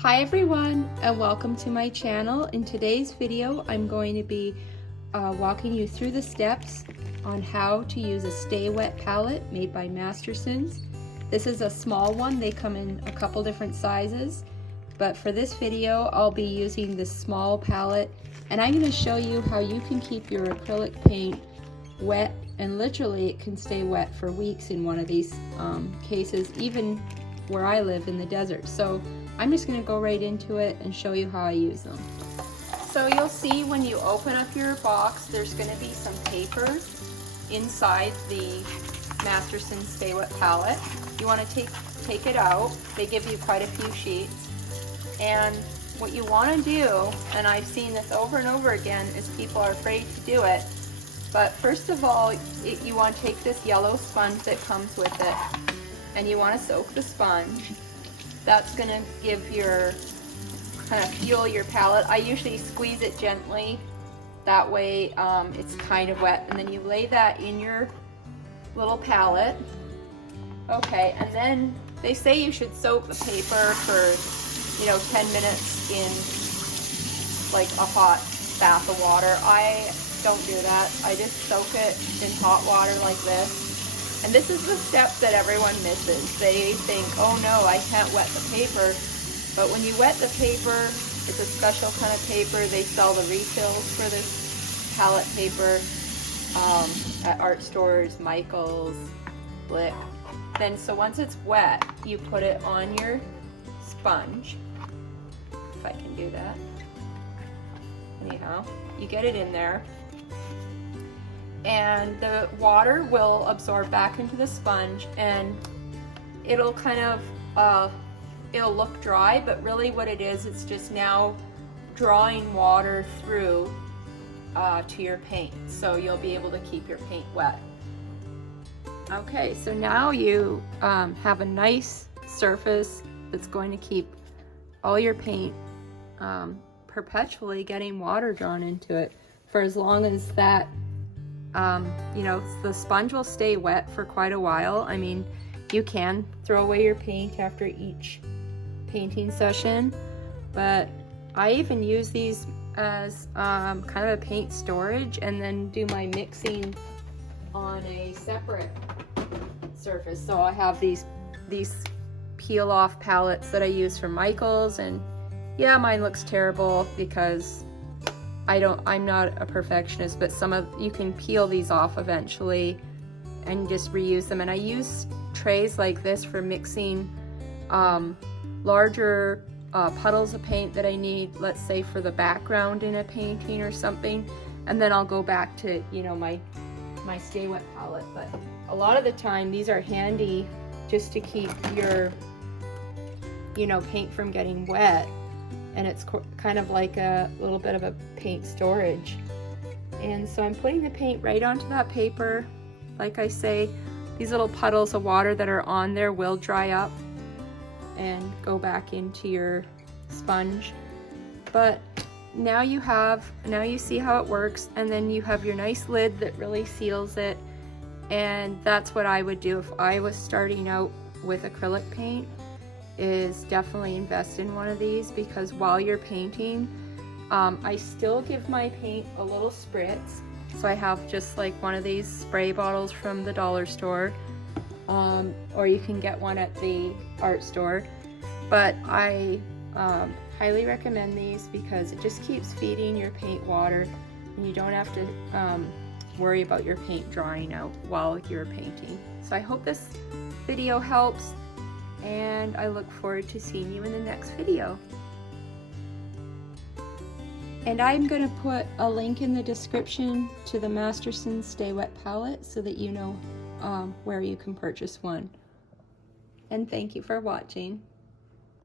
Hi everyone, and welcome to my channel. In today's video I'm going to be walking you through the steps on how to use a Stay Wet palette made by Mastersons. This is a small one. They come in a couple different sizes, but for this video I'll be using this small palette, and I'm going to show you how you can keep your acrylic paint wet, and literally it can stay wet for weeks in one of these cases, even where I live in the desert. So I'm just going to go right into it and show you how I use them. So you'll see when you open up your box, there's going to be some paper inside the Mastersons Stay Wet palette. You want to take it out. They give you quite a few sheets. And what you want to do, and I've seen this over and over again, is people are afraid to do it. But first of all, you want to take this yellow sponge that comes with it, and you want to soak the sponge. That's going to give kind of fuel your palette. I usually squeeze it gently, that way it's kind of wet, and then you lay that in your little palette. Okay, and then they say you should soak the paper for 10 minutes in like a hot bath of water. I don't do that. I just soak it in hot water like this. And this is the step that everyone misses. They think, oh no, I can't wet the paper. But when you wet the paper, it's a special kind of paper. They sell the refills for this palette paper at art stores, Michael's, Blick. Then so once it's wet, you put it on your sponge. If I can do that. Anyhow, you get it in there. And the water will absorb back into the sponge, and it'll kind of it'll look dry, but really what it is, it's just now drawing water through to your paint, so you'll be able to keep your paint wet. Okay, so now you have a nice surface that's going to keep all your paint perpetually getting water drawn into it for as long as that the sponge will stay wet for quite a while. I mean, you can throw away your paint after each painting session, but I even use these as kind of a paint storage, and then do my mixing on a separate surface. So I have these peel off palettes that I use from Michael's, and yeah, mine looks terrible because I'm not a perfectionist, but you can peel these off eventually and just reuse them. And I use trays like this for mixing larger puddles of paint that I need, let's say for the background in a painting or something. And then I'll go back to, my Stay Wet palette. But a lot of the time these are handy just to keep your, paint from getting wet. And it's kind of like a little bit of a paint storage. And so I'm putting the paint right onto that paper. Like I say, these little puddles of water that are on there will dry up and go back into your sponge. But now you see how it works, and then you have your nice lid that really seals it. And that's what I would do if I was starting out with acrylic paint, is definitely invest in one of these, because while you're painting, I still give my paint a little spritz. So I have just like one of these spray bottles from the dollar store, or you can get one at the art store. But I highly recommend these because it just keeps feeding your paint water, and you don't have to worry about your paint drying out while you're painting. So I hope this video helps, and I look forward to seeing you in the next video. And I'm going to put a link in the description to the Mastersons Stay Wet palette so that you know where you can purchase one. And thank you for watching.